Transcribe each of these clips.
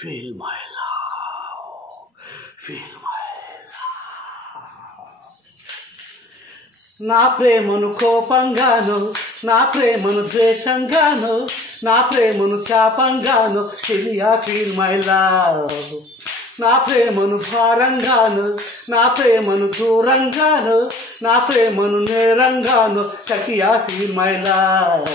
Feel my love. Feel my love. నా ప్రేమను కోపంగాను, నా ప్రేమను ద్వేషంగాను, నా ప్రేమను శాపంగాను తెలియా ఫీల్ మై లవ్. నా ప్రేమను భారంగాను, నా ప్రేమను దూరంగాను, నా ప్రేమను నేరంగాను చకియా ఫీల్ మై లవ్.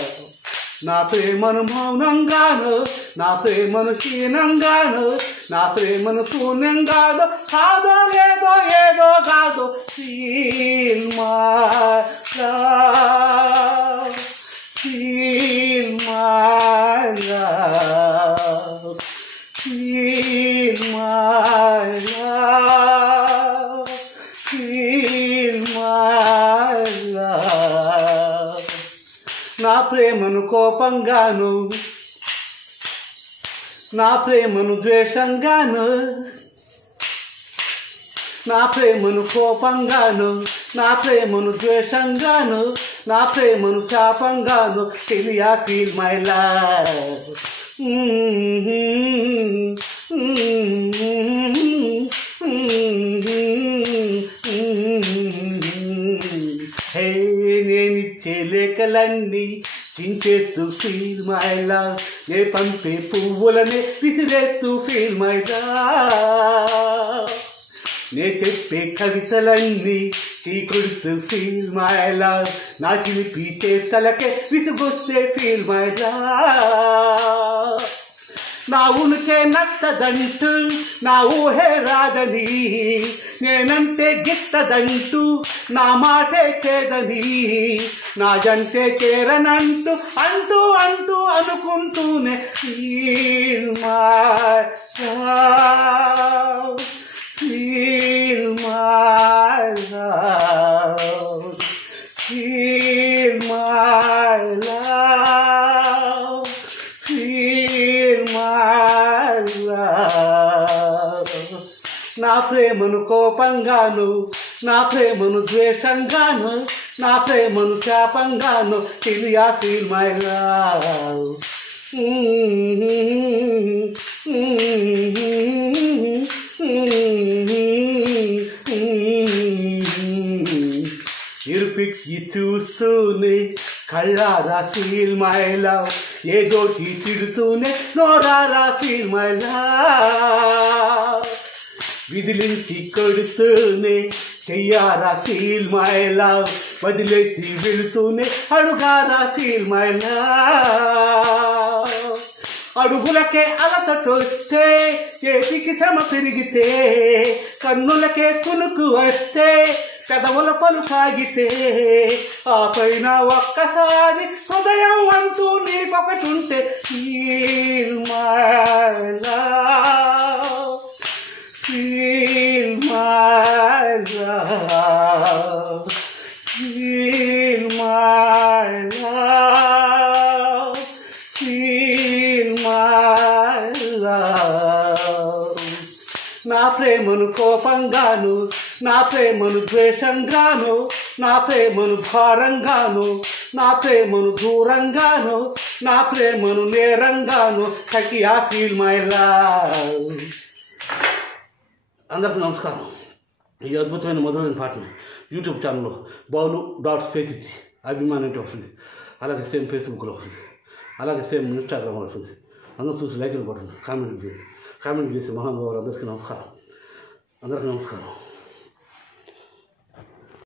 నా ప్రేమను మౌనంగాను, నా ప్రేమను క్షీణంగాను, నా ప్రేమను శూన్యంగాను, కాదో ఏదో ఏదో కాదు feel my love. Feel my love. Feel my love. Feel my love. నా ప్రేమను కోపంగాను, నా ప్రేమను ద్వేషంగాను, నా ప్రేమను కోపంగాను, నా ప్రేమను ద్వేషంగాను, నా ప్రేమను శాపంగాను తెలియా ఫీల్ మై లవ్. హే నేనిచ్చే లేఖలన్నీ చించేస్తూ ఫీల్ మై లవ్. నే పంపే పువ్వులనే విసిరేస్తూ ఫీల్ మై లవ్. నే చెప్పే కవితలన్నీ చీకొడుతూ ఫీల్ మై లవ్. నా చిలిపి చేతలకే విసుగొస్తే ఫీల్ మై లవ్. నా ఉనికే నచ్చదంటూ, నా ఊహే రాదని, నేనంటే గిట్టదంటూ, నా మాటే చేదని, నా జంటే చేరనంటూ అంటూ అంటూ అనుకుంటూనే feel my love. Feel my love. Feel my love. Feel my love. నా ప్రేమను కోపంగాను, నా ప్రేమను ద్వేషంగాను, నా ప్రేమను శాపంగాను తెలియా ఫీల్ మై లవ్. ఇరుపిచ్చి చూస్తూనే కళ్ళారా ఫీల్ మై లవ్. ఏదోటి తిడుతూనే నోరారా ఫీల్ మై లవ్. విదిలించి కొడుతూనే చెయ్యారా ఫీల్ మై లవ్. వదిలేసి వెళుతూనే అడుగారా ఫీల్ మై లవ్. అడుగులకే అలసటొస్తే, చేతికి శ్రమ పెరిగితే, కన్నులకే కునుకు వస్తే, పెదవుల పలు సాగితే, ఆ పైన ఒక్కసారి హృదయం అంటూ నీకొకటుంటే feel my love. Feel my love. Feel my love. Feel my love. నా ప్రేమను కోపంగాను, నా ప్రేమను ద్వేషంగాను, నా ప్రేమను భారంగాను, నా ప్రేమను దూరంగాను, నా ప్రేమను నేరంగాను చకియా ఫీల్ మై లవ్. అందరికీ నమస్కారం. ఈ అద్భుతమైన మధురమైన పాటను యూట్యూబ్ ఛానల్లో బాలు.స్పేసిచ్చి అభిమానం వస్తుంది, అలాగే సేమ్ ఫేస్బుక్లో వస్తుంది, అలాగే సేమ్ ఇన్స్టాగ్రామ్లో వస్తుంది. అందరూ చూసి లైక్లు కొట్టండి, కామెంట్ చేసి మహానుభావులు అందరికీ నమస్కారం. అందరికీ నమస్కారం.